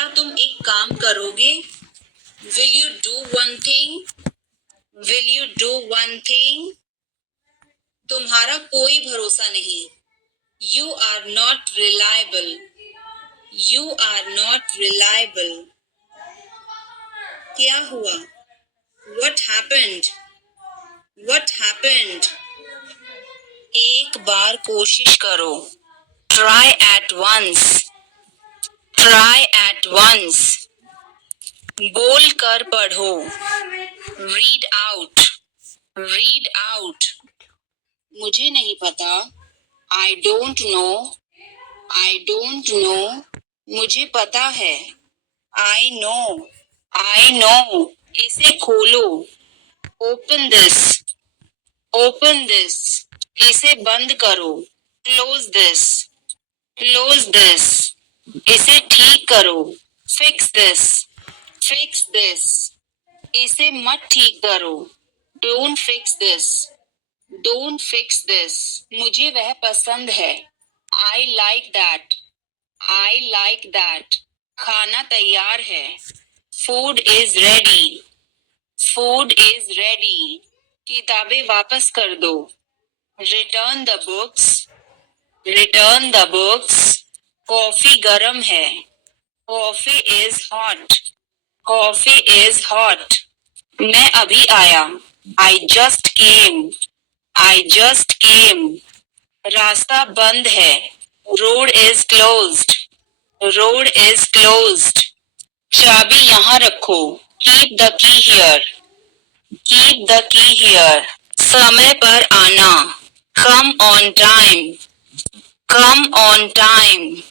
क्या तुम एक काम करोगे? Will you do one thing? Will you do one thing? तुम्हारा कोई भरोसा नहीं. You are not reliable. You are not reliable. क्या हुआ? What happened? What happened? एक बार कोशिश करो. Try at once. Try at once. बोल कर पढ़ो. Read out. Read out. मुझे नहीं पता. I don't know. I don't know. मुझे पता है. I know. I know. इसे खोलो. Open this. Open this. इसे बंद करो. Close this. Close this. इसे ठीक करो. Fix this. Fix this. इसे मत ठीक करो. Don't fix this. Don't fix this. मुझे वह पसंद है. I like that. I like that. खाना तैयार है. Food is ready. Food is ready. किताबें वापस कर दो. Return the books. Return the books. Coffee गरम है. Coffee is hot. Coffee is hot. मैं अभी आया. I just came. I just came. रास्ता बंद है. Road is closed. Road is closed. चाबी यहाँ रखो. Keep the key here. Keep the key here. समय पर आना. Come on time. Come on time.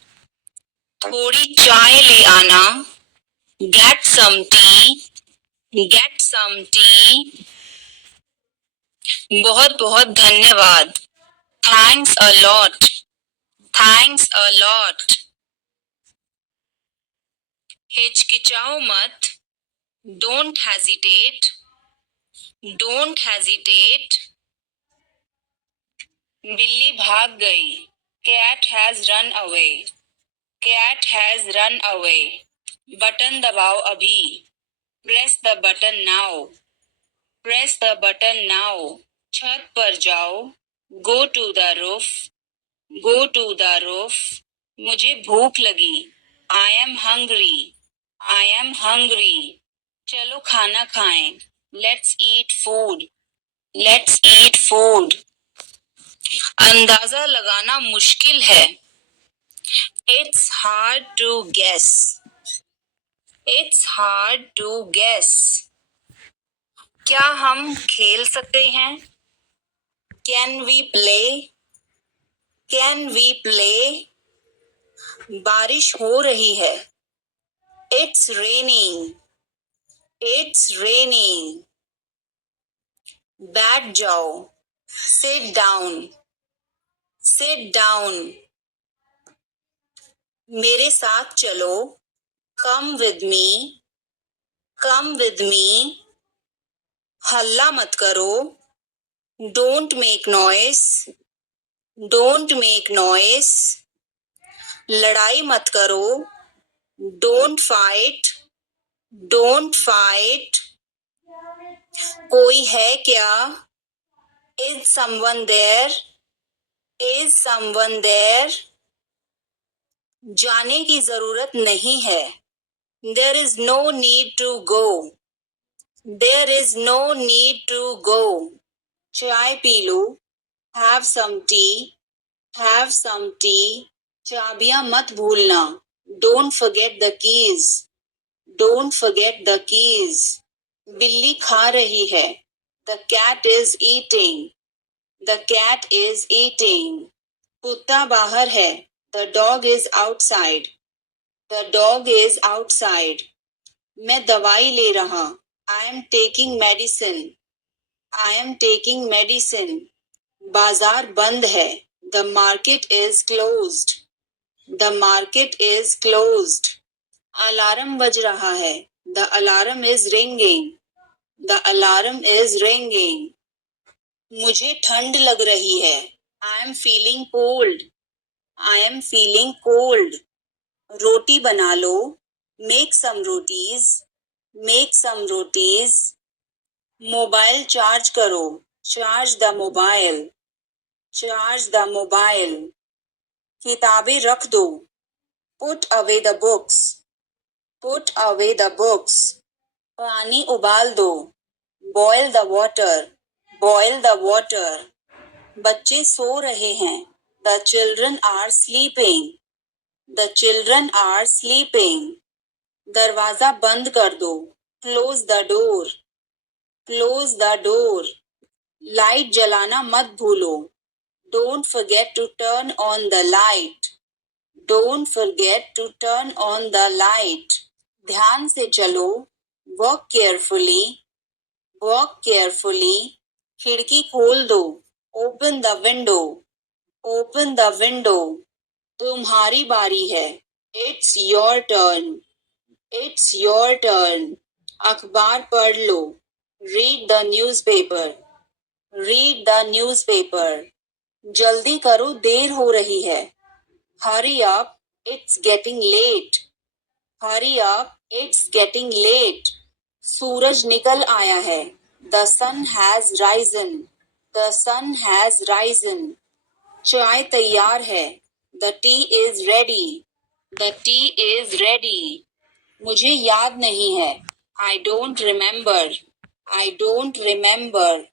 थोड़ी चाय ले आना. Get some tea. Get some tea. बहुत बहुत धन्यवाद. Thanks a lot. Thanks a lot. हिचकिचाओ मत. Don't hesitate. Don't hesitate. बिल्ली भाग गई. Cat has run away. Cat has run away. Button दबाओ अभी. Press the button now. Press the button now. छत पर जाओ. Go to the roof. Go to the roof. मुझे भूख लगी. I am hungry. I am hungry. चलो खाना खाएं. Let's eat food. Let's eat food. अंदाजा लगाना मुश्किल है. It's hard to guess. It's hard to guess. क्या हम खेल सकते हैं? Can we play? Can we play? बारिश हो रही है. It's raining. It's raining. बैठ जाओ. Sit down. Sit down. मेरे साथ चलो. Come with me. Come with me. हल्ला मत करो. Don't make noise. Don't make noise. लड़ाई मत करो. Don't fight. Don't fight. कोई है क्या? Is someone there? Is someone there? जाने की जरूरत नहीं है. There is no need to go. There is no need to go. चाय P low. Have some tea. Have some tea. चाबियां मत भूलना. Don't forget the keys. Don't forget the keys. बिल्ली खा रही है. The cat is eating. The cat is eating. कुत्ता बाहर है. The dog is outside. The dog is outside. मैं दवाई ले रहा. I am taking medicine. I am taking medicine. बाजार बंद है. The market is closed. The market is closed. Alarm बज रहा है. The alarm is ringing. The alarm is ringing. मुझे ठंड लग रही है. I am feeling cold. I am feeling cold. रोटी बना लो. Make some rotis. Make some rotis. Mobile charge करो. Charge the mobile. Charge the mobile. किताबें रख दो. Put away the books. Put away the books. पानी उबाल दो. Boil the water. Boil the water. बच्चे सो रहे हैं. The children are sleeping. The children are sleeping. दरवाजा बंद कर दो. Close the door. Close the door. Light जलाना मत भूलो. Don't forget to turn on the light. Don't forget to turn on the light. ध्यान से चलो. Walk carefully. Walk carefully. खिड़की खोल दो. Open the window. Open the window. तुम्हारी बारी है. It's your turn. It's your turn. अखबार पढ़ लो. Read the newspaper. Read the newspaper. जल्दी करो, देर हो रही है. Hurry up, it's getting late. Hurry up, it's getting late. सूरज निकल आया है. The sun has risen. The sun has risen. चाय तैयार है. The tea is ready. The tea is ready. मुझे याद नहीं है. I don't remember. I don't remember.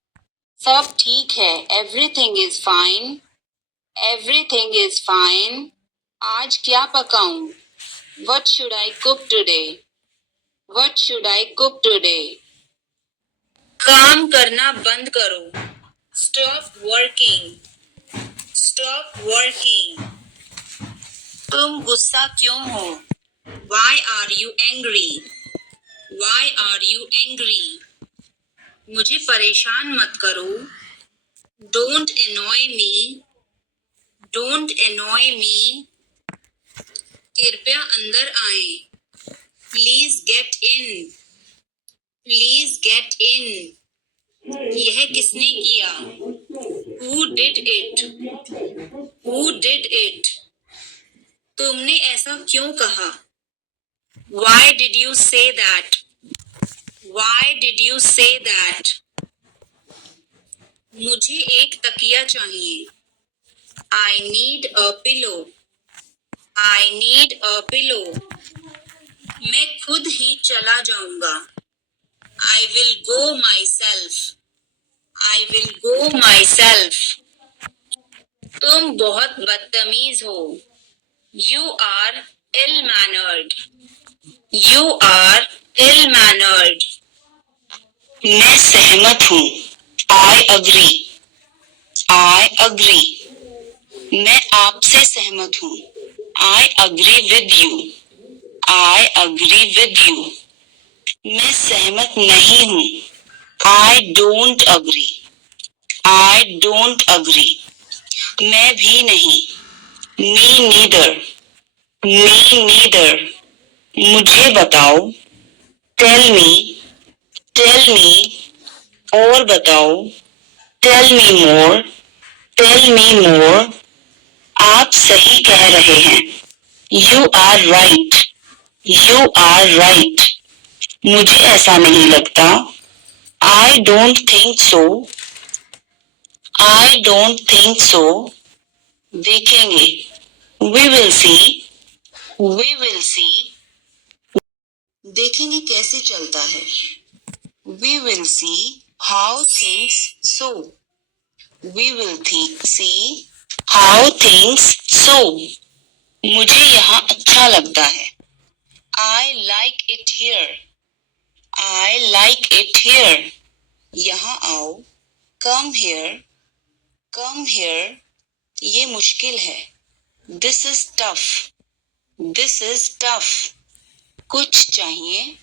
सब ठीक है. Everything is fine. Everything is fine. आज क्या पकाऊं? What should I cook today? What should I cook today? काम करना बंद करो. Stop working. Stop working. तुम गुस्सा क्यों हो? Why are you angry? Why are you angry? मुझे परेशान मत करो. Don't annoy me. Don't annoy me. कृपया अंदर आएं. Please get in. Please get in. यह किसने किया? Who did it? Who did it? तुमने ऐसा क्यों कहा? Why did you say that? Why did you say that? मुझे एक तकिया चाहिए. I need a pillow. I need a pillow. मैं खुद ही चला जाऊंगा. I will go myself. I will go myself. तुम बहुत बदतमीज हो. You are ill-mannered. You are ill-mannered. मैं सहमत हूँ. I agree. I agree. मैं आपसे सहमत हूँ. I agree with you. I agree with you. मैं सहमत नहीं हूँ. I don't agree. I don't agree. मैं भी नहीं. Me neither. Me neither. मुझे बताओ. Tell me. Tell me. और बताओ. Tell me more. Tell me more. आप सही कह रहे हैं. You are right. You are right. मुझे ऐसा नहीं लगता. I don't think so. I don't think so. देखेंगे. We will see. We will see. देखेंगे कैसे चलता है. We will see how things so. We will see how things so. मुझे यहाँ अच्छा लगता है. I like it here. I like it here. यहाँ आओ. Come here. Come here. ये मुश्किल है. This is tough. This is tough. कुछ चाहिए.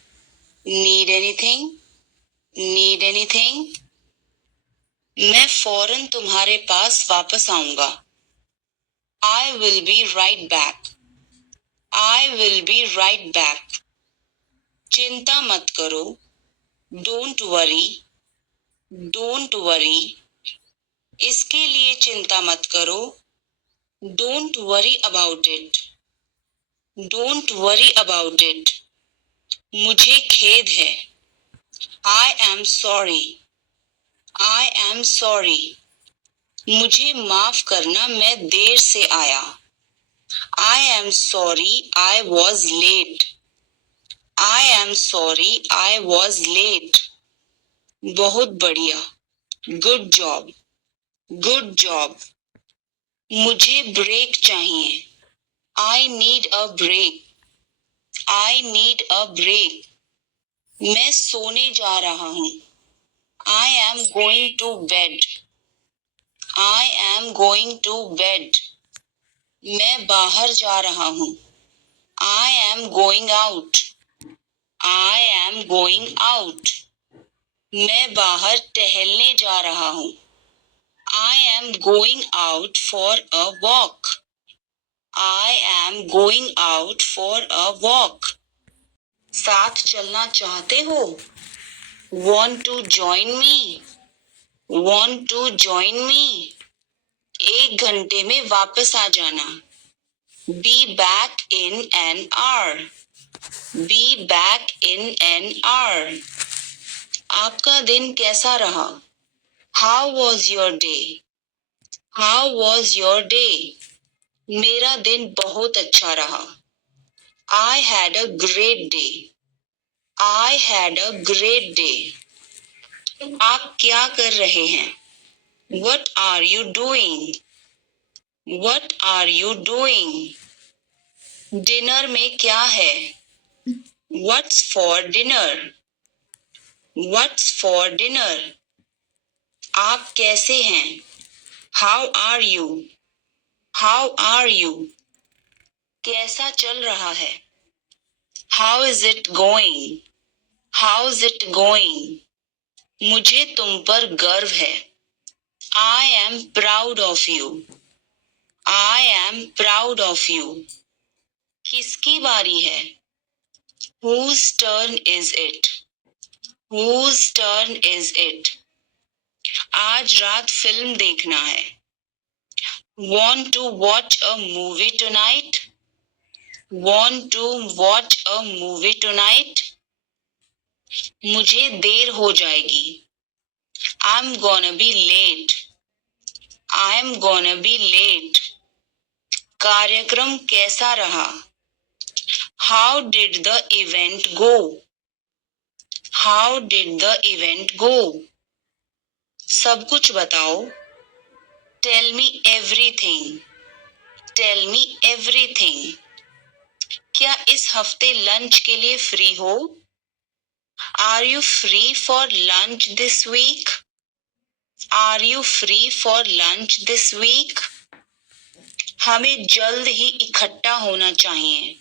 Need anything? Need anything? मैं फौरन तुम्हारे पास वापस आऊंगा. I will be right back. I will be right back. चिंता मत करो. Don't worry. Don't worry. इसके लिए चिंता मत करो. Don't worry about it. Don't worry about it. मुझे खेद है. I am sorry. I am sorry. मुझे माफ करना, मैं देर से आया. I am sorry I was late. I am sorry I was late. बहुत बढ़िया. Good job. Good job. मुझे ब्रेक चाहिए. I need a break. I need a break. मैं सोने जा रहा हूँ. I am going to bed. I am going to bed. मैं बाहर जा रहा हूँ. I am going out. I am going out. मैं बाहर टहलने जा रहा हूँ. I am going out for a walk. I am going out for a walk. साथ चलना चाहते हो? Want to join me? Want to join me? 1 घंटे में वापस आ जाना. Be back in an hour. Be back in an hour. आपका दिन कैसा रहा? How was your day? How was your day? मेरा दिन बहुत अच्छा रहा. I had a great day. I had a great day. आप क्या कर रहे हैं? What are you doing? What are you doing? Dinner में क्या है? What's for dinner? What's for dinner? आप कैसे हैं? How are you? How are you? कैसा चल रहा है? How is it going? How's it going? मुझे तुम पर गर्व है. I am proud of you. I am proud of you. किसकी बारी है? Whose turn is it? Whose turn is it? आज रात फिल्म देखना है. Want to watch a movie tonight? Want to watch a movie tonight? मुझे देर हो जाएगी. I'm gonna be late. I'm gonna be late. कार्यक्रम कैसा रहा? How did the event go? How did the event go? सब कुछ बताओ. Tell me everything. Tell me everything. क्या इस हफ्ते लंच के लिए फ्री हो? Are you free for lunch this week? Are you free for lunch this week? हमें जल्द ही इकट्ठा होना चाहिए.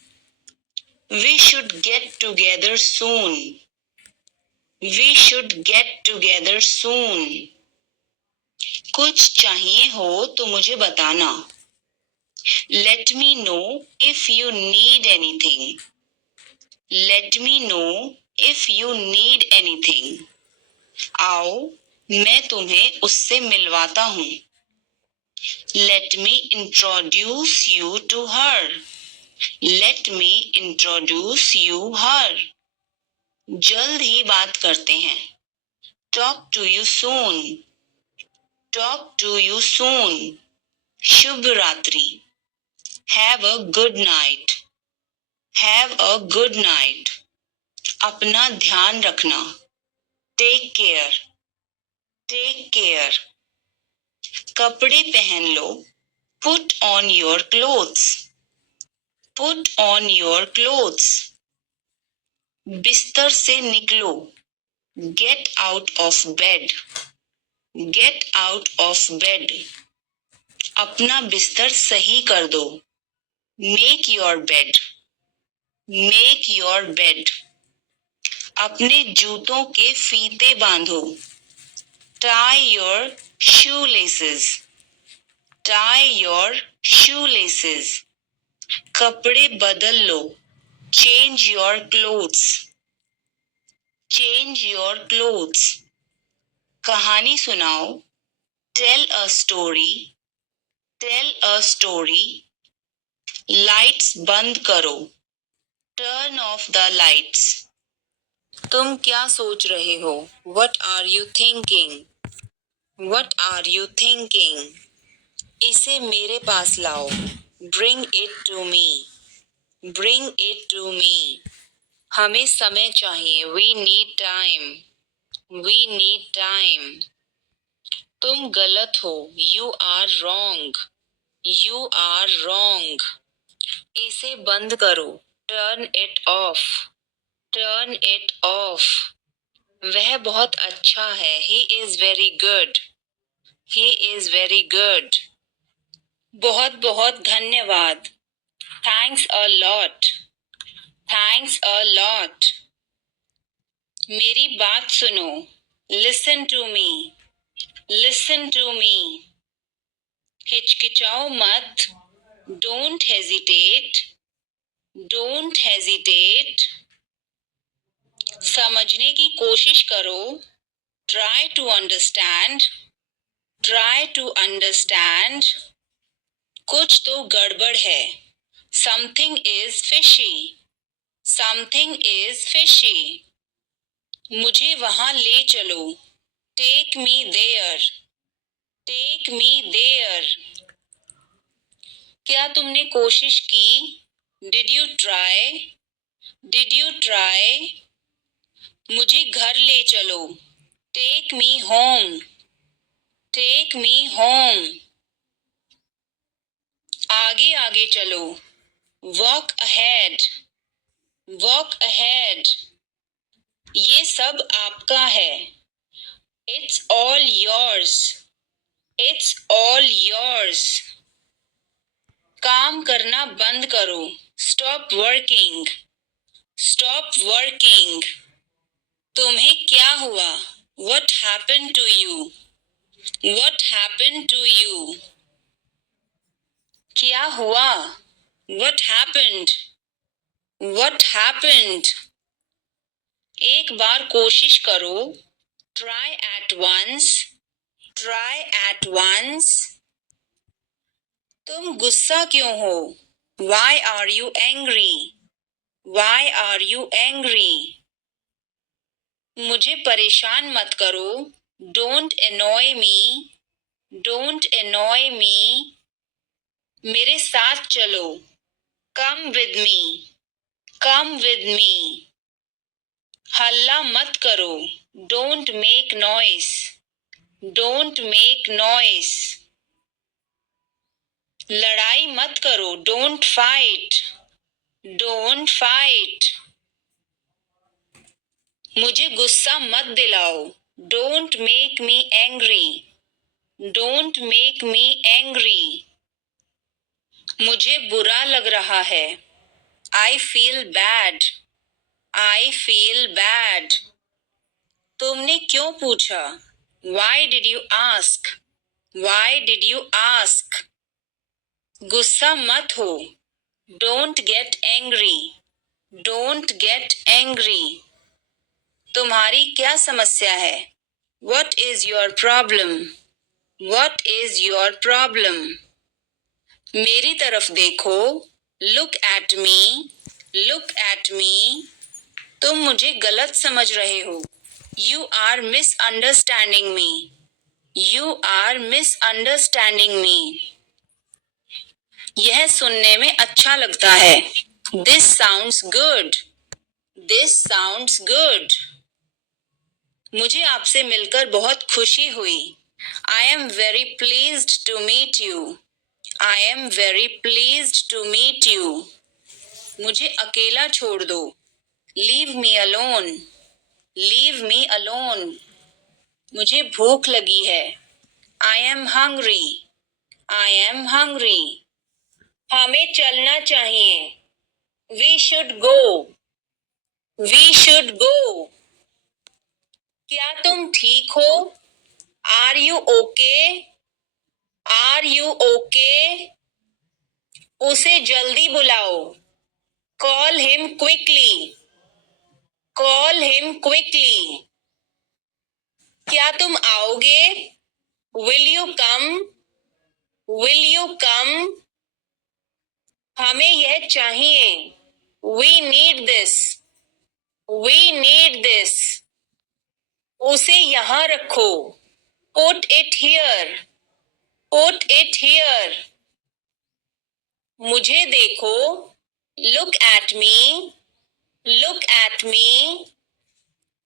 We should get together soon. We should get together soon. कुछ चाहिए हो तो मुझे बताना. Let me know if you need anything. Let me know if you need anything. आओ, मैं तुम्हें उससे मिलवाता हूँ. Let me introduce you to her. Let me introduce you her. जल्द ही बात करते हैं. Talk to you soon. Talk to you soon. शुभ रात्रि. Have a good night. Have a good night. अपना ध्यान रखना. Take care. Take care. कपड़े पहन लो. Put on your clothes. Put on your clothes. बिस्तर से निकलो. Get out of bed. Get out of bed. अपना बिस्तर सही कर दो. Make your bed. Make your bed. अपने जूतों के फीते बांधो. Tie your shoelaces. Tie your shoelaces. कपड़े बदल लो. Change your clothes. Change your clothes. कहानी सुनाओ. Tell a story. Tell a story. Lights बंद करो. Turn off the lights. तुम क्या सोच रहे हो? What are you thinking? What are you thinking? इसे मेरे पास लाओ. Bring it to me. Bring it to me. हमें समय चाहिए. We need time. We need time. तुम गलत हो. You are wrong. You are wrong. इसे बंद करो. Turn it off. Turn it off. वह बहुत अच्छा है. He is very good. He is very good. बहुत बहुत धन्यवाद. Thanks a lot. Thanks a lot. मेरी बात सुनो. Listen to me. Listen to me. हिचकिचाओ मत. Don't hesitate. Don't hesitate. समझने की कोशिश करो. Try to understand. Try to understand. कुछ तो गड़बड़ है. Something is fishy. Something is fishy. मुझे वहां ले चलो. Take me there. Take me there. क्या तुमने कोशिश की? Did you try? Did you try? मुझे घर ले चलो. Take me home. Take me home. आगे आगे चलो. Walk ahead. Walk ahead. ये सब आपका है. It's all yours. It's all yours. काम करना बंद करो. Stop working. Stop working. तुम्हें क्या हुआ? What happened to you? What happened to you? क्या हुआ? What happened? What happened? एक बार कोशिश करो. Try at once. Try at once. तुम गुस्सा क्यों हो? Why are you angry? Why are you angry? मुझे परेशान मत करो. Don't annoy me. Don't annoy me. मेरे साथ चलो. Come with me. Come with me. हल्ला मत करो. Don't make noise. Don't make noise. लड़ाई मत करो. Don't fight. Don't fight. मुझे गुस्सा मत दिलाओ. Don't make me angry. Don't make me angry. मुझे बुरा लग रहा है. I feel bad. I feel bad. तुमने क्यों पूछा? Why did you ask? Why did you ask? गुस्सा मत हो. Don't get angry. Don't get angry. तुम्हारी क्या समस्या है? What is your problem? What is your problem? मेरी तरफ देखो. Look at me. Look at me. तुम मुझे गलत समझ रहे हो. You are misunderstanding me. You are misunderstanding me. यह सुनने में अच्छा लगता है. This sounds good. This sounds good. मुझे आपसे मिलकर बहुत खुशी हुई. I am very pleased to meet you. I am very pleased to meet you. मुझे अकेला छोड़ दो. Leave me alone. Leave me alone. मुझे भूख लगी है. I am hungry. I am hungry. हमें चलना चाहिए. We should go. We should go. क्या तुम ठीक हो? Are you okay? Are you okay? उसे जल्दी बुलाओ. Call him quickly. Call him quickly. क्या तुम आओगे? Will you come? Will you come? हमें यह चाहिए. We need this. We need this. उसे यहाँ रखो. Put it here. Put it here. मुझे देखो. Look at me. Look at me.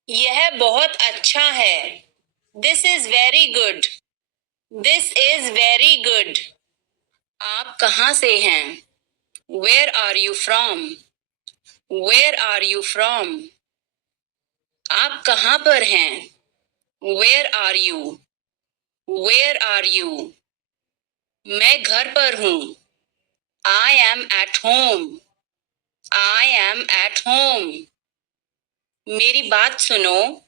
यह बहुत अच्छा है. This is very good. This is very good. आप कहाँ से हैं? Where are you from? Where are you from? आप कहाँ पर हैं? Where are you? Where are you? मैं घर पर हूँ. I am at home. I am at home. मेरी बात सुनो.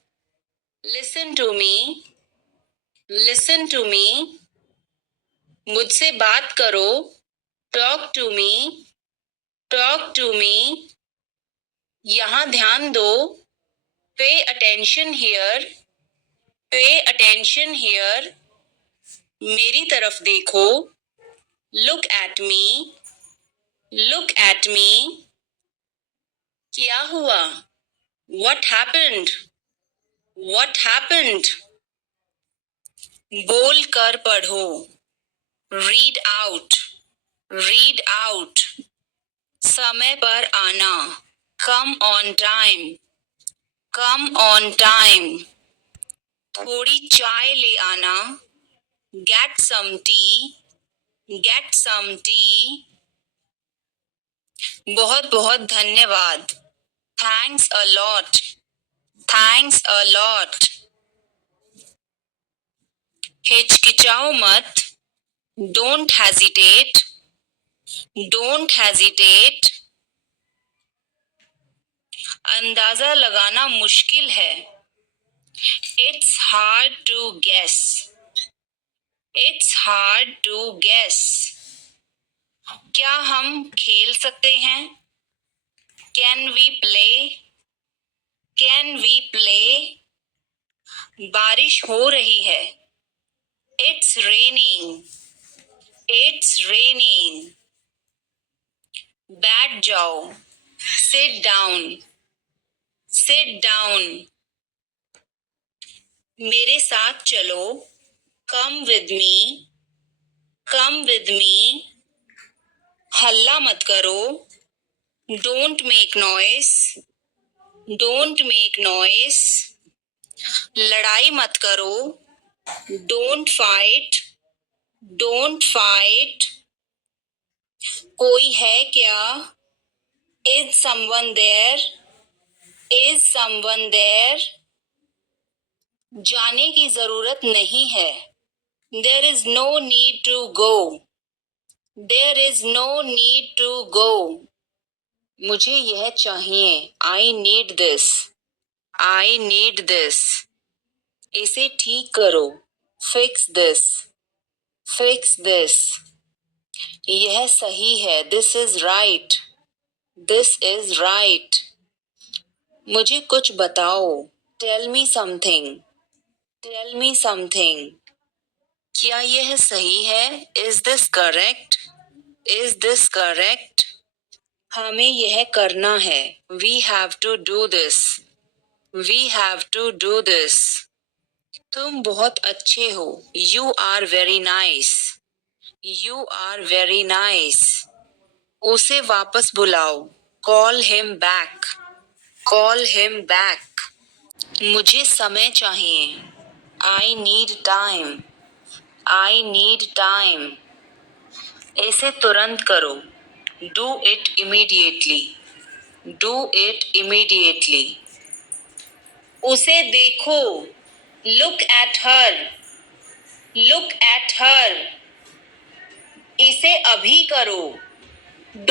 Listen to me. Listen to me. मुझसे बात करो. Talk to me. Talk to me. यहाँ ध्यान दो. Pay attention here. Pay attention here. मेरी तरफ देखो. Look at me. Look at me. क्या हुआ? What happened? What happened? बोल कर पढ़ो. Read out. Read out. समय पर आना. Come on time. Come on time. थोड़ी चाय ले आना. Get some tea. Get some tea. बहुत बहुत धन्यवाद. Thanks a lot. Thanks a lot. हिचकिचाओ मत. Don't hesitate. Don't hesitate. अंदाजा लगाना मुश्किल है. It's hard to guess. It's hard to guess. क्या हम खेल सकते हैं? Can we play? Can we play? बारिश हो रही है. It's raining. It's raining. बैठ जाओ. Sit down. Sit down. मेरे साथ चलो. Come with me. Come with me. हल्ला मत करो. Don't make noise. Don't make noise. लड़ाई मत करो. Don't fight. Don't fight. कोई है क्या? Is someone there? Is someone there? जाने की जरूरत नहीं है. There is no need to go. There is no need to go. मुझे यह चाहिए. I need this. I need this. इसे ठीक करो. Fix this. Fix this. यह सही है. This is right. This is right. मुझे कुछ बताओ. Tell me something. Tell me something. क्या यह सही है? Is this correct? Is this correct? हमें यह करना है. We have to do this. We have to do this. तुम बहुत अच्छे हो. You are very nice. You are very nice. उसे वापस बुलाओ. Call him back. Call him back. मुझे समय चाहिए. I need time. I need time. इसे तुरंत करो. Do it immediately. Do it immediately. उसे देखो. Look at her. Look at her. इसे अभी करो.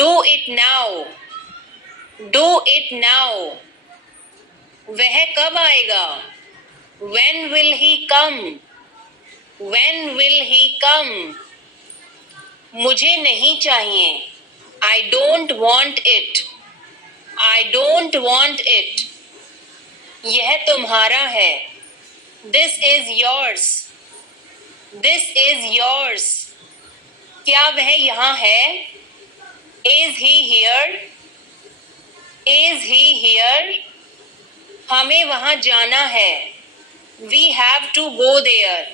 Do it now. Do it now. वह कब आएगा? When will he come? When will he come? मुझे नहीं चाहिए. I don't want it. I don't want it. यह तुम्हारा है. This is yours. This is yours. क्या वह यहाँ है? Is he here? Is he here? हमें वहाँ जाना है. We have to go there.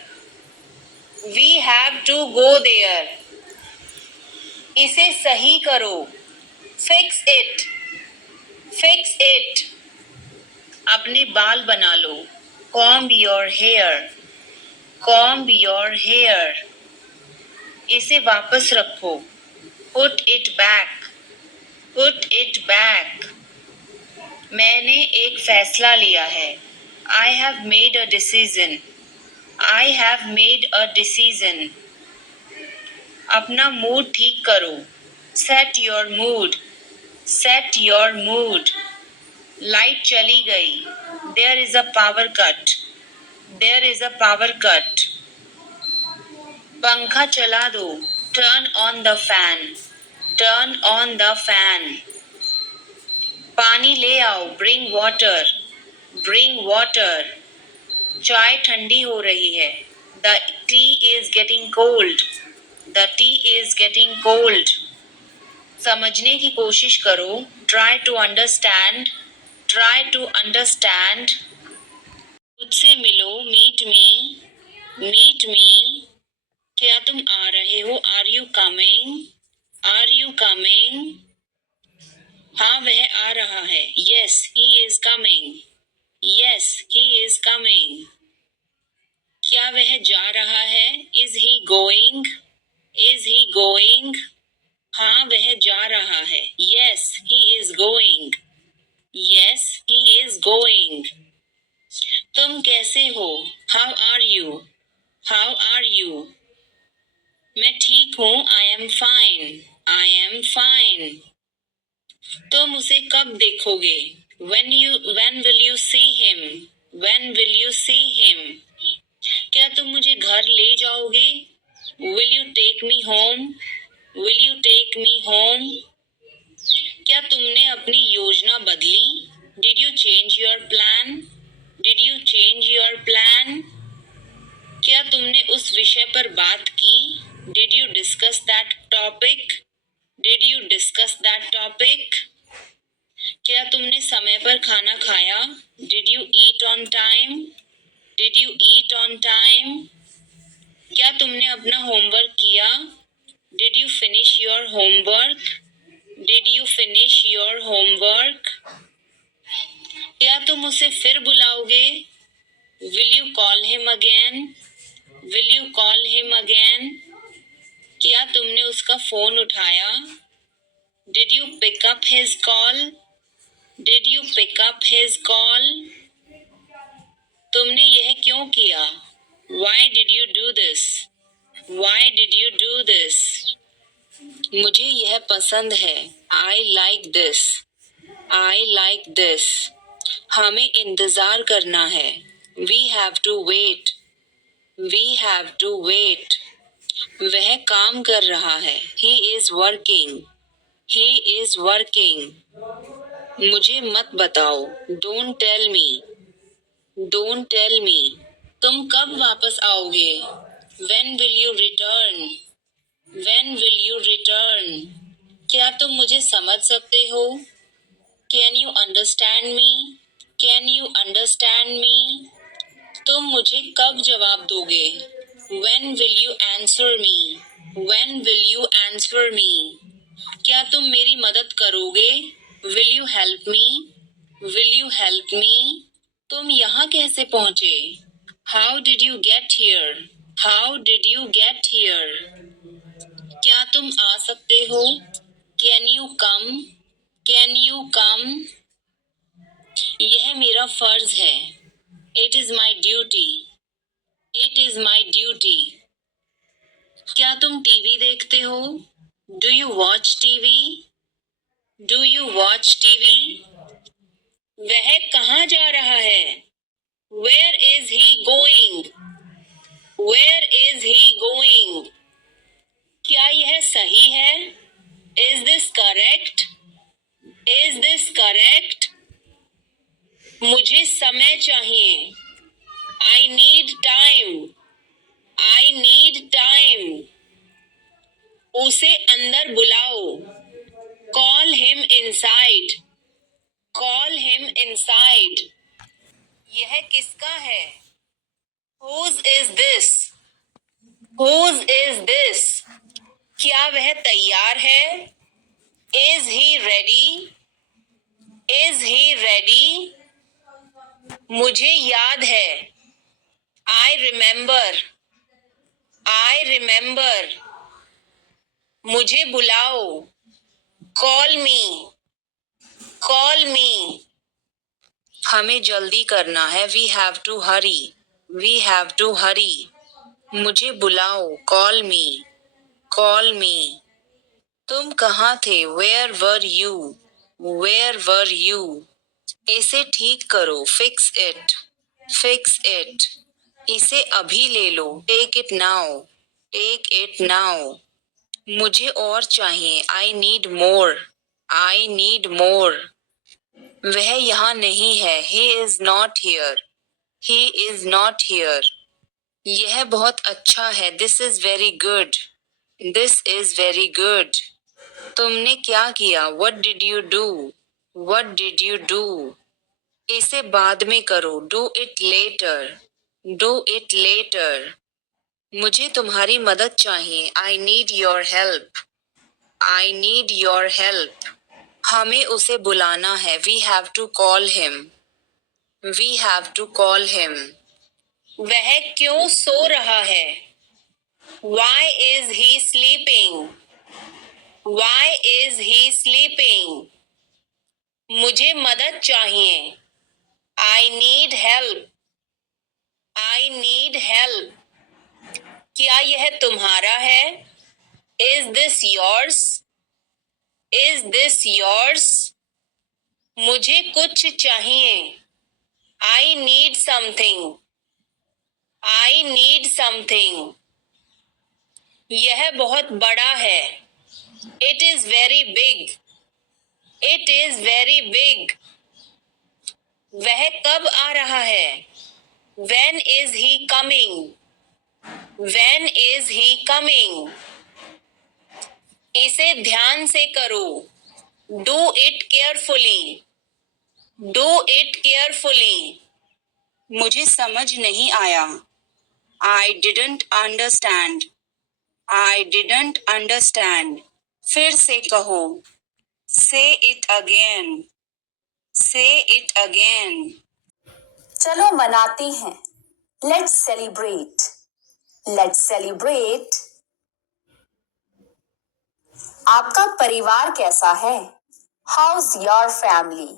We have to go there. इसे सही करो. Fix it. Fix it. अपने बाल बना लो. Comb your hair. Comb your hair. इसे वापस रखो. Put it back. Put it back. मैंने एक फैसला लिया है. I have made a decision. I have made a decision. अपना मूड ठीक करो. Set your mood. Set your mood. Light चली गई. There is a power cut. There is a power cut. पंखा चला दो. Turn on the fan. Turn on the fan. पानी ले आओ. Bring water. Bring water. चाय ठंडी हो रही है. The tea is getting cold. The tea is getting cold. समझने की कोशिश करो. Try to understand. Try to understand. मुझसे मिलो. Meet me. Meet me. क्या तुम आ रहे हो? Are you coming? Are you coming? हाँ वह आ रहा है. Yes, he is coming. Yes, he is coming. क्या वह जा रहा है? Is he going? Is he going? हाँ वह जा रहा है. Yes, he is going. Yes, he is going. तुम कैसे हो? How are you? How are you? मैं ठीक हूँ. I am fine. I am fine. तुम उसे कब देखोगे? When will you see him? When will you see him? क्या तुम मुझे घर ले जाओगे? Will you take me home? Will you take me home? क्या तुमने अपनी योजना बदली? Did you change your plan? Did you change your plan? क्या तुमने उस विषय पर बात की? Did you discuss that topic? Did you discuss that topic? क्या तुमने समय पर खाना खाया? Did you eat on time? Did you eat on time? क्या तुमने अपना होमवर्क किया? Did you finish your homework? Did you finish your homework? क्या तुम उसे फिर बुलाओगे? Will you call him again? Will you call him again? क्या तुमने उसका फोन उठाया? Did you pick up his call? Did you pick up his call? तुमने यह क्यों किया? Why did you do this? Why did you do this? मुझे यह पसंद है. I like this. I like this. हमें इंतजार करना है. We have to wait. We have to wait. वह काम कर रहा है. He is working. He is working. मुझे मत बताओ. Don't tell me. Don't tell me. तुम कब वापस आओगे? When will you return? When will you return? क्या तुम मुझे समझ सकते हो? Can you understand me? Can you understand me? तुम मुझे कब जवाब दोगे? When will you answer me? When will you answer me? क्या तुम मेरी मदद करोगे? Will you help me? Will you help me? तुम यहाँ कैसे पहुँचे? How did you get here? How did you get here? क्या तुम आ सकते हो? Can you come? Can you come? यह मेरा फर्ज है. It is my duty. It is my duty. क्या तुम टीवी देखते हो? Do you watch TV? Do you watch TV? वह कहाँ जा रहा है? Where is he going? Where is he going? क्या यह सही है? Is this correct? Is this correct? मुझे समय चाहिए. I need time. I need time. उसे अंदर बुलाओ. Call him inside. Call him inside. यह किसका है? Whose is this? Whose is this? क्या वह तैयार है? Is he ready? Is he ready? मुझे याद है. I remember. I remember. मुझे बुलाओ. Call me. Call me. हमें जल्दी करना है. We have to hurry. We have to hurry. मुझे बुलाओ. Call me. Call me. तुम कहाँ थे? Where were you? Where were you? इसे ठीक करो. Fix it. Fix it. इसे अभी ले लो. Take it now. Take it now. मुझे और चाहिए. I need more. I need more. वह यहाँ नहीं है. He is not here. He is not here. यह बहुत अच्छा है. This is very good. This is very good. तुमने क्या किया? What did you do? What did you do? इसे बाद में करो. Do it later. Do it later. मुझे तुम्हारी मदद चाहिए. I need your help. I need your help. हमें उसे बुलाना है. We have to call him. We have to call him. वह क्यों सो रहा है? Why is he sleeping? Why is he sleeping? मुझे मदद चाहिए. I need help. I need help. क्या यह तुम्हारा है? Is this yours? Is this yours? मुझे कुछ चाहिए. I need something. I need something. यह बहुत बड़ा है. It is very big. It is very big. वह कब आ रहा है? When is he coming? When is he coming? इसे ध्यान से करो. Do it carefully. Do it carefully. मुझे समझ नहीं आया. I didn't understand. I didn't understand. फिर से कहो. Say it again. Say it again. चलो मनाते हैं. Let's celebrate. Let's celebrate. आपका परिवार कैसा है? How's your family?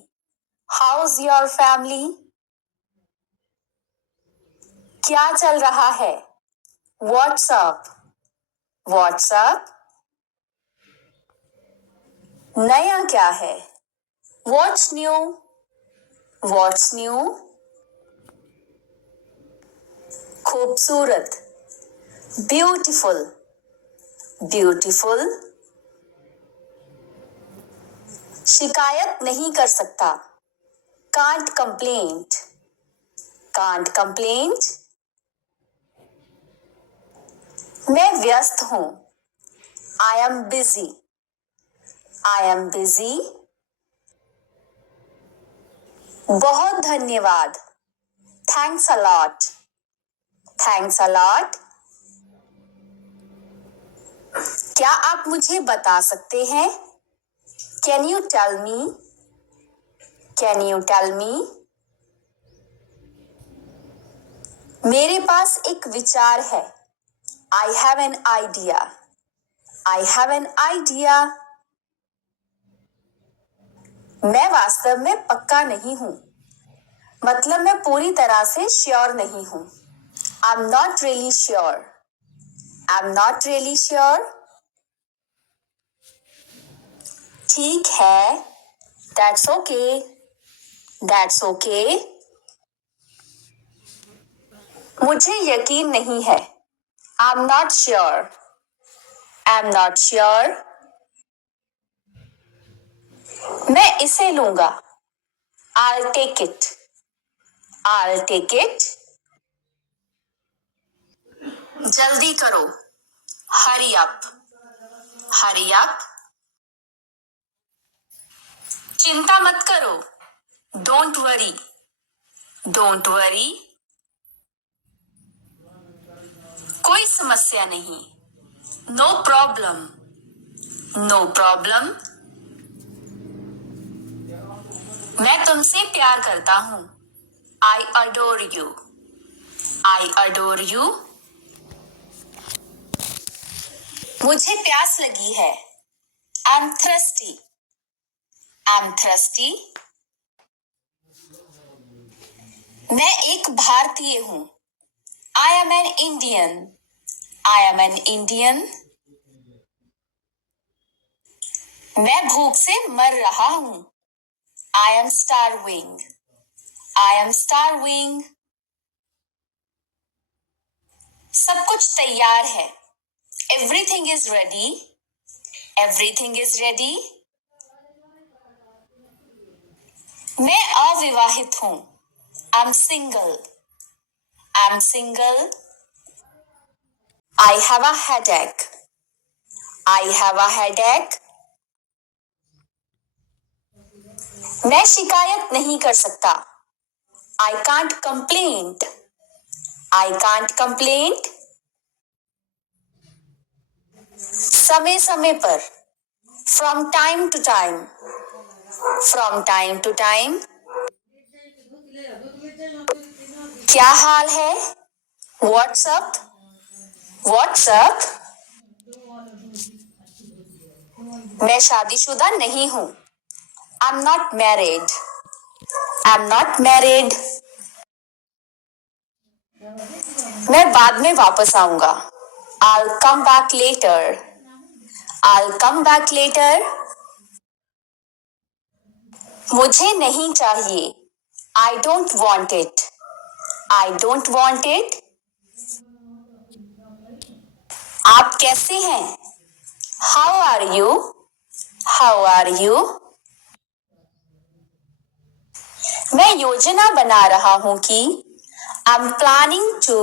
How's your family? क्या चल रहा है? What's up? What's up? नया क्या है? What's new? What's new? खूबसूरत. Beautiful. Beautiful. शिकायत नहीं कर सकता. Can't complain. Can't complain. मैं व्यस्त हूँ. I am busy. I am busy. बहुत धन्यवाद. Thanks a lot. Thanks a lot. क्या आप मुझे बता सकते हैं? Can you tell me? Can you tell me? मेरे पास एक विचार है. I have an idea. I have an idea. मैं वास्तव में पक्का नहीं हूं. मतलब मैं पूरी तरह से श्योर नहीं हूं. I'm not really sure. I'm not really sure. ठीक है. That's okay. That's okay. मुझे यकीन नहीं है. I'm not sure. I'm not sure. मैं इसे लूंगा. I'll take it. I'll take it. जल्दी करो. Hurry up. Hurry up. चिंता मत करो. Don't worry. Don't worry. कोई समस्या नहीं. No problem. No problem. मैं तुमसे प्यार करता हूँ. I adore you. I adore you. मुझे प्यास लगी है. I'm thirsty. I'm thirsty. मैं एक भारतीय हूँ. I am an Indian. I am an Indian. मैं भूख से मर रहा हूँ. I am starving. I am starving. सब कुछ तैयार है. Everything is ready. Everything is ready. मैं अविवाहित हूँ. I'm single. I'm single. I have a headache. I have a headache. मैं शिकायत नहीं कर सकता. I can't complain. I can't complain. समय समय पर. From time to time. From time to time. क्या हाल है? What's up? What's up? मैं शादीशुदा नहीं हूँ. I'm not married. I'm not married. मैं बाद में वापस आऊंगा. I'll come back later. I'll come back later. मुझे नहीं चाहिए. I don't want it. I don't want it. आप कैसे हैं? How are you? How are you? मैं योजना बना रहा हूं कि I'm planning to.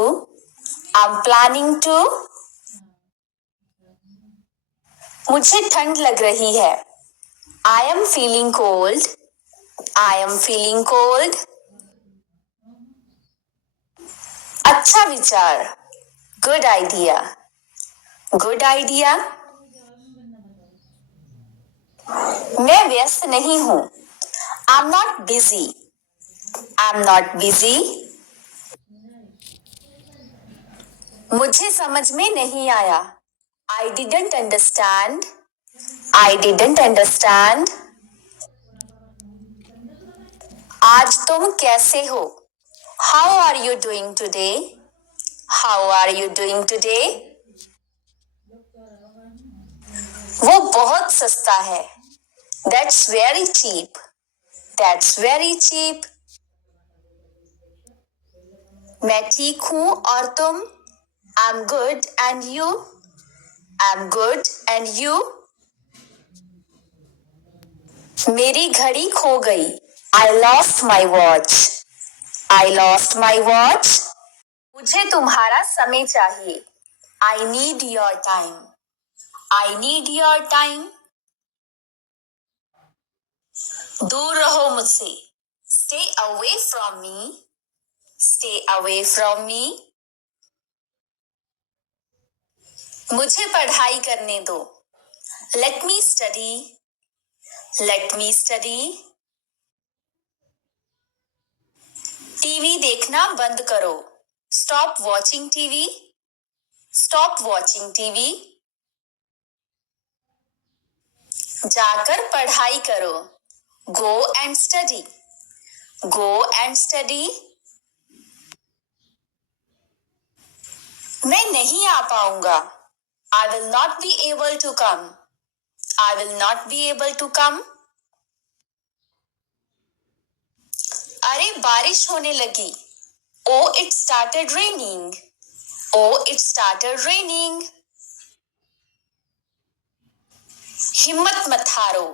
I'm planning to. मुझे ठंड लग रही है. I am feeling cold. I am feeling cold. अच्छा विचार. Good idea. Good idea. मैं व्यस्त नहीं हूँ. I'm not busy. I'm not busy. मुझे समझ में नहीं आया. I didn't understand. I didn't understand. आज तुम कैसे हो? How are you doing today? How are you doing today? वो बहुत सस्ता है. That's very cheap. That's very cheap. मैं ठीक हूँ और तुम? I'm good and you? I'm good and you? मेरी घड़ी खो गई. I lost my watch. I lost my watch. मुझे तुम्हारा समय चाहिए. I need your time. I need your time. दूर रहो मुझसे. Stay away from me. Stay away from me. मुझे पढ़ाई करने दो. Let me study. Let me study. TV देखना बंद करो. Stop watching TV. Stop watching TV. जाकर पढ़ाई करो. Go and study. Go and study. मैं नहीं आ पाऊंगा. I will not be able to come. I will not be able to come. अरे बारिश होने लगी. Oh, it started raining. Oh, it started raining. हिम्मत मत हारो.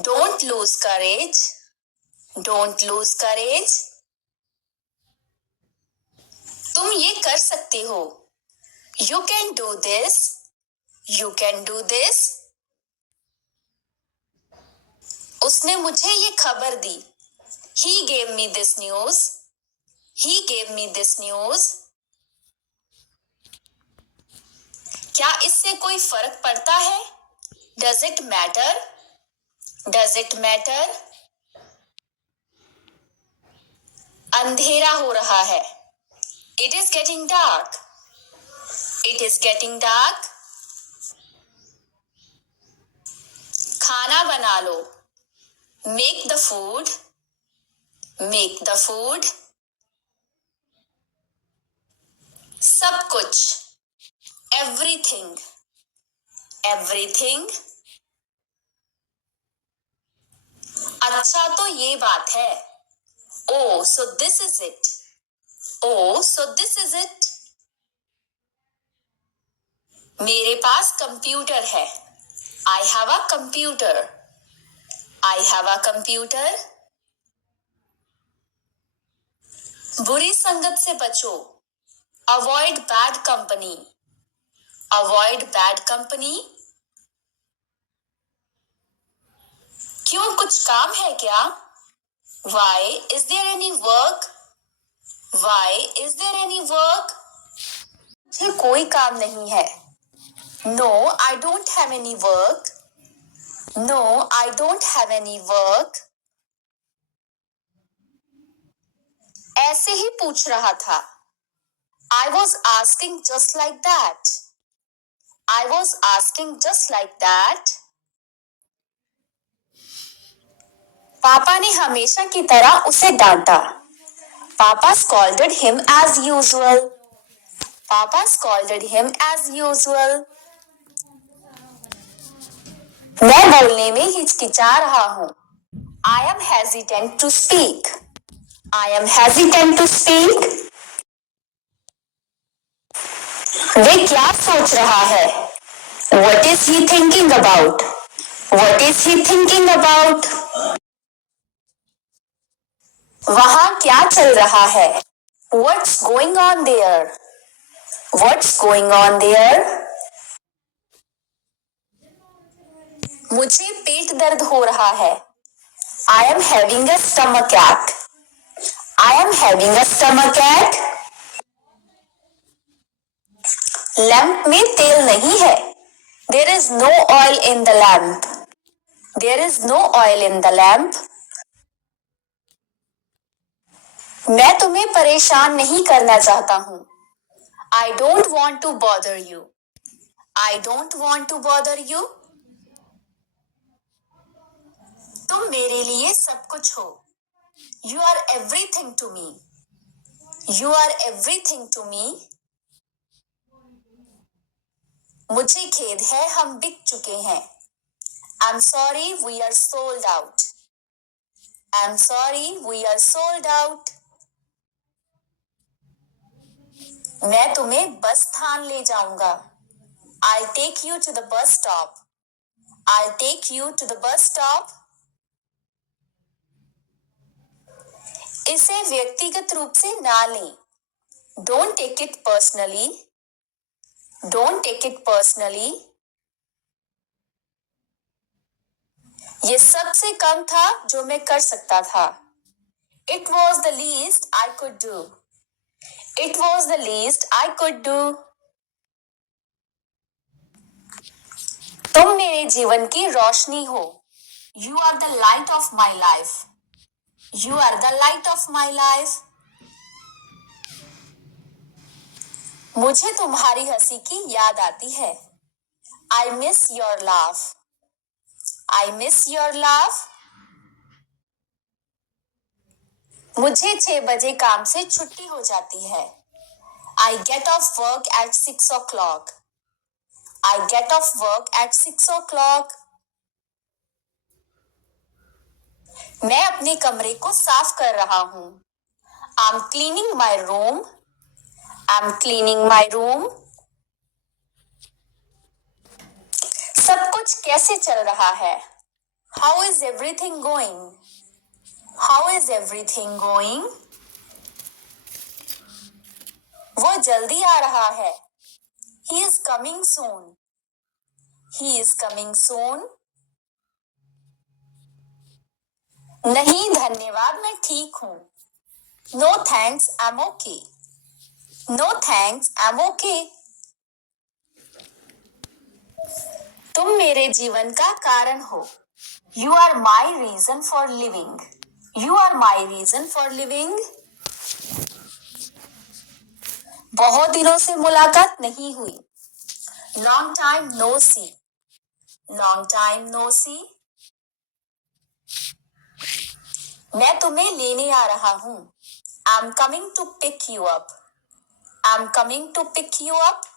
Don't lose courage. Don't lose courage. तुम ये कर सकते हो. You can do this. You can do this. उसने मुझे ये खबर दी. He gave me this news. He gave me this news. क्या इससे कोई फर्क पड़ता है? Does it matter? Does it matter? अंधेरा हो रहा है. It is getting dark. It is getting dark. खाना बना लो. Make the food. Make the food. सब कुछ. Everything. Everything. अच्छा तो ये बात है. Oh, so this is it. Oh, so this is it. मेरे पास कंप्यूटर है. I have a computer. I have a computer. बुरी संगत से बचो. Avoid bad company. Avoid bad company. क्यों कुछ काम है क्या? Why is there any work? Why is there any work? मुझे कोई काम नहीं है. No, I don't have any work. No, I don't have any work. ऐसे ही पूछ रहा था. I was asking just like that. I was asking just like that. पापा ने हमेशा की तरह उसे डांटा. Papa scolded him as usual. Papa scolded him as usual. मैं बोलने में हिचकिचा रहा हूँ. I am hesitant to speak. I am hesitant to speak. वे क्या सोच रहा है? What is he thinking about? What is he thinking about? वहाँ क्या चल रहा है? What's going on there? What's going on there? मुझे पेट दर्द हो रहा है. I am having a stomachache. I am having a stomachache. Lamp में तेल नहीं है. There is no oil in the lamp. There is no oil in the lamp. मैं तुम्हें परेशान नहीं करना चाहता हूँ. I don't want to bother you. I don't want to bother you. तुम मेरे लिए सब कुछ हो. You are everything to me. You are everything to me. मुझे खेद है हम बिक चुके हैं. I'm sorry we are sold out. I'm sorry we are sold out. मैं तुम्हें बस स्थान ले जाऊंगा. I'll take you to the bus stop. I'll take you to the bus stop. इसे व्यक्तिगत रूप से ना लें. Don't take it personally. Don't take it personally. ये सबसे कम था जो मैं कर सकता था. It was the least I could do. It was the least I could do. तुम मेरे जीवन की रोशनी हो. You are the light of my life. You are the light of my life. मुझे तुम्हारी हंसी की याद आती है. I miss your laugh. I miss your laugh. मुझे 6 बजे काम से छुट्टी हो जाती है. I get off work at 6 o'clock. I get off work at 6 o'clock. मैं अपने कमरे को साफ कर रहा हूँ. I'm cleaning my room. I'm cleaning my room. सब कुछ कैसे चल रहा है? How is everything going? How is everything going? वो जल्दी आ रहा है. He is coming soon. He is coming soon. नहीं धन्यवाद मैं ठीक हूँ. No thanks, I'm okay. No thanks, I'm okay. तुम मेरे जीवन का कारण हो। You are my reason for living. You are my reason for living. बहुत दिनों से मुलाकात नहीं हुई। Long time no see. Long time no see. मैं तुम्हें लेने आ रहा हूँ। I'm coming to pick you up. I'm coming to pick you up.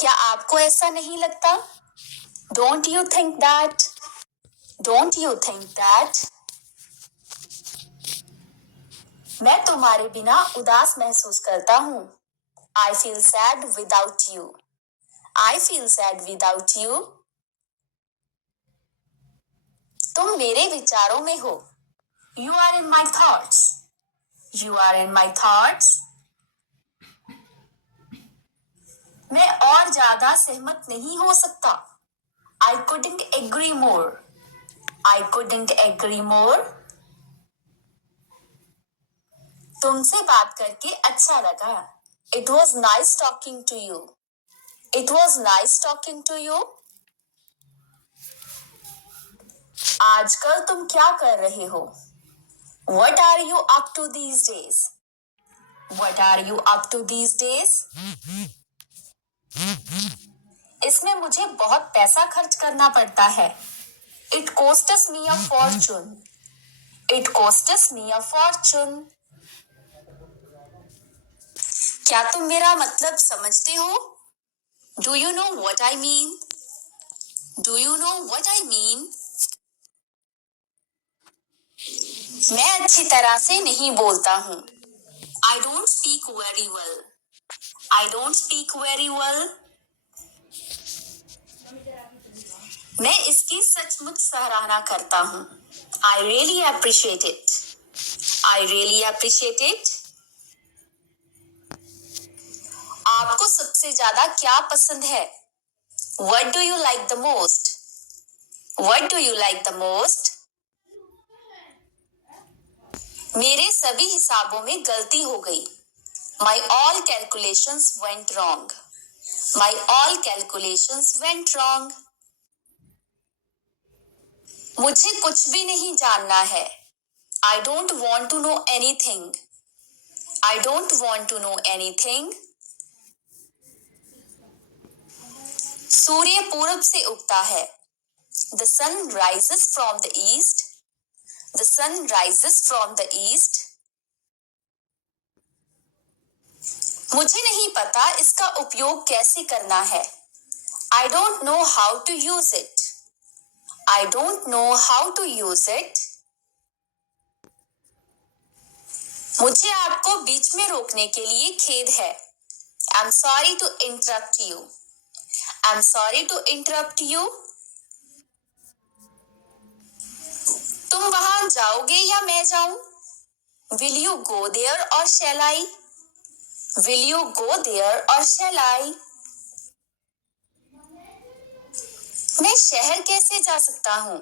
क्या आपको ऐसा नहीं लगता? Don't you think that? Don't you think that? मैं तुम्हारे बिना उदास महसूस करता हूँ। I feel sad without you. I feel sad without you. तुम मेरे विचारों में हो। You are in my thoughts. You are in my thoughts. मैं और ज्यादा सहमत नहीं हो सकता। I couldn't agree more. I couldn't agree more. तुमसे बात करके अच्छा लगा। It was nice talking to you. It was nice talking to you. आजकल तुम क्या कर रहे हो? What are you up to these days? What are you up to these days? इसमें मुझे बहुत पैसा खर्च करना पड़ता है। It costs me a fortune. It costs me a fortune. क्या तुम मेरा मतलब समझते हो? Do you know what I mean? Do you know what I mean? मैं अच्छी तरह से नहीं बोलता हूँ। I don't speak very well. I don't speak very well. मैं इसकी सचमुच सराहना करता हूँ। I really appreciate it. I really appreciate it. आपको सबसे ज्यादा क्या पसंद है? What do you like the most? What do you like the most? मेरे सभी हिसाबों में गलती हो गई। My all calculations went wrong. My all calculations went wrong. मुझे कुछ भी नहीं जानना है। I don't want to know anything. I don't want to know anything. सूर्य पूरब से उगता है। The sun rises from the east. The sun rises from the east. मुझे नहीं पता इसका उपयोग कैसे करना है। I don't know how to use it. I don't know how to use it. मुझे आपको बीच में रोकने के लिए खेद है। I'm sorry to interrupt you. I'm sorry to interrupt you. तुम वहां जाओगे या मैं जाऊं? Will you go there or shall I? Will you go there or shall I? मैं शहर कैसे जा सकता हूँ?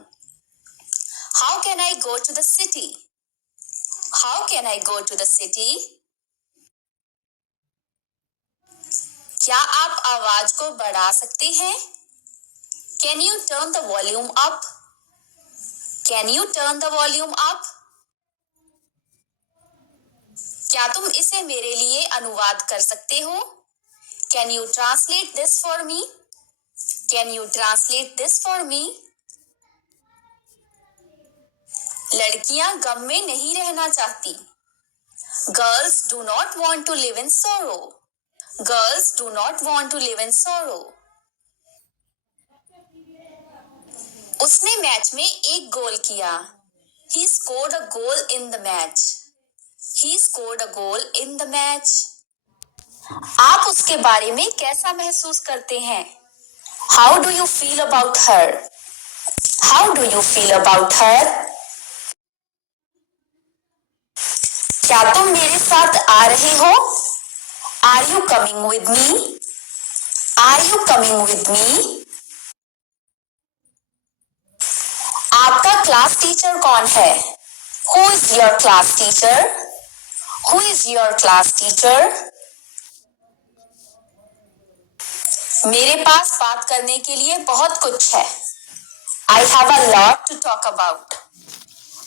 How can I go to the city? How can I go to the city? क्या आप आवाज को बढ़ा सकते हैं? Can you turn the volume up? Can you turn the volume up? क्या तुम इसे मेरे लिए अनुवाद कर सकते हो? Can you translate this for me? Can you translate this for me? लड़कियां गम में नहीं रहना चाहती। Girls do not want to live in sorrow. Girls do not want to live in sorrow. उसने मैच में एक गोल किया। He scored a goal in the match. He scored a goal in the match. आप उसके बारे में कैसा महसूस करते हैं? How do you feel about her? How do you feel about her? क्या तुम मेरे साथ आ रहे हो? Are you coming with me? Are you coming with me? आपका क्लास टीचर कौन है? Who is your class teacher? Who is your class teacher? मेरे पास बात करने के लिए बहुत कुछ है। I have a lot to talk about.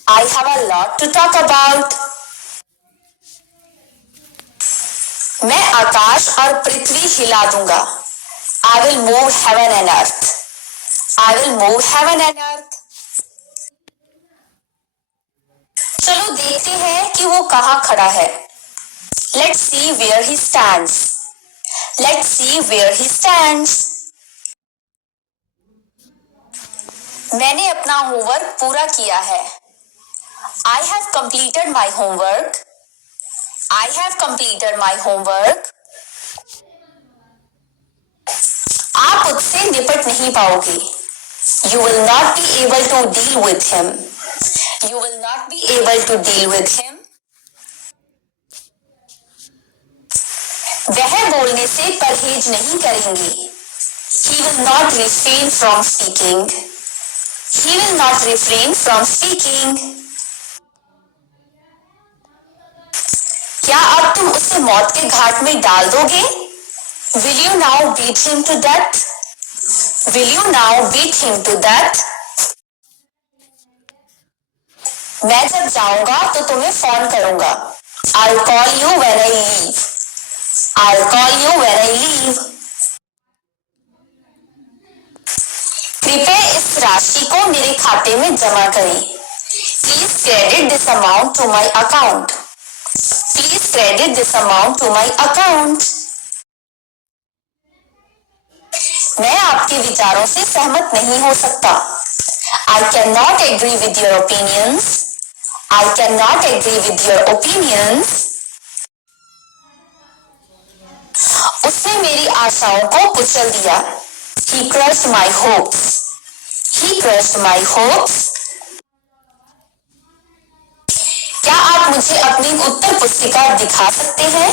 I have a lot to talk about. मैं आकाश और पृथ्वी हिला दूंगा। I will move heaven and earth. I will move heaven and earth. चलो देखते हैं कि वो कहाँ खड़ा है। Let's see where he stands. Let's see where he stands. मैंने अपना होमवर्क पूरा किया है। I have completed my homework. I have completed my homework. आप उससे निपट नहीं पाओगे। You will not be able to deal with him. You will not be able to deal with him. वह बोलने से परहेज नहीं करेंगे। He will not refrain from speaking. He will not refrain from speaking. क्या अब तुम उसे मौत के घाट में डाल दोगे? Will you now beat him to death? Will you now beat him to death? मैं जब जाऊंगा तो तुम्हें फोन करूंगा। I'll call you when I leave. I'll call you when I leave. कृपया इस राशि को मेरे खाते में जमा करें। Please credit this amount to my account. Please credit this amount to my account. मैं आपके विचारों से सहमत नहीं हो सकता। I cannot agree with your opinions. I cannot agree with your opinions. उसने मेरी आशाओं को कुचल दिया। He crushed my hopes. He crushed my hopes. क्या आप मुझे अपनी उत्तर पुस्तिका दिखा सकते हैं?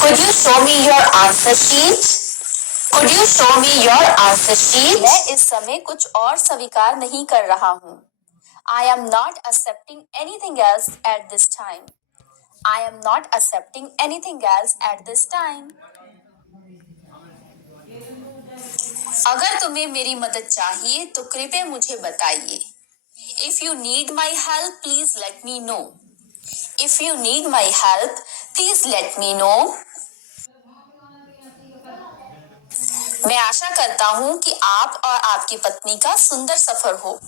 Could you show me your answer sheet? Could you show me your answer sheet? मैं इस समय कुछ और स्वीकार नहीं कर रहा हूँ। I am not accepting anything else at this time. I am not accepting anything else at this time. अगर तुम्हें मेरी मदद चाहिए तो कृपया मुझे बताइए। If you need my help, please let me know. If you need my help, please let me know. मैं आशा करता हूँ कि आप और आपकी पत्नी का सुंदर सफर हो।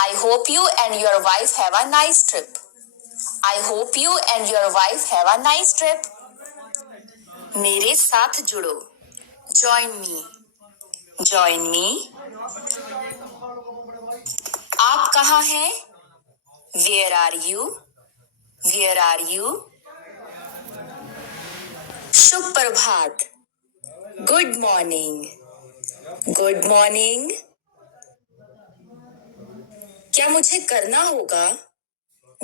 I hope you and your wife have a nice trip. I hope you and your wife have a nice trip. मेरे साथ जुड़ो। Join me. Join me. आप कहाँ हैं? Where are you? Where are you? Shubh Prabhat. Good morning. Good morning. क्या मुझे करना होगा?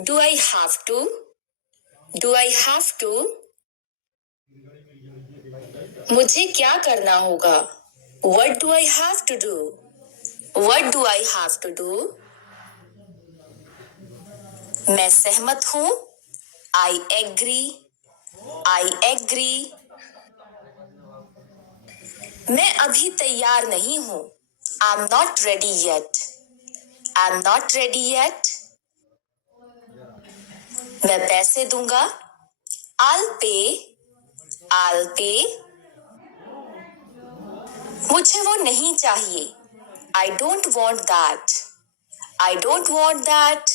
Do I have to? Do I have to? मुझे क्या करना होगा? What do I have to do? What do I have to do? मैं सहमत हूँ। I agree. I agree. मैं अभी तैयार नहीं हूँ। I'm not ready yet. I'm not ready yet. मैं पैसे दूंगा। I'll pay. I'll pay. मुझे वो नहीं चाहिए। I don't want that. I don't want that.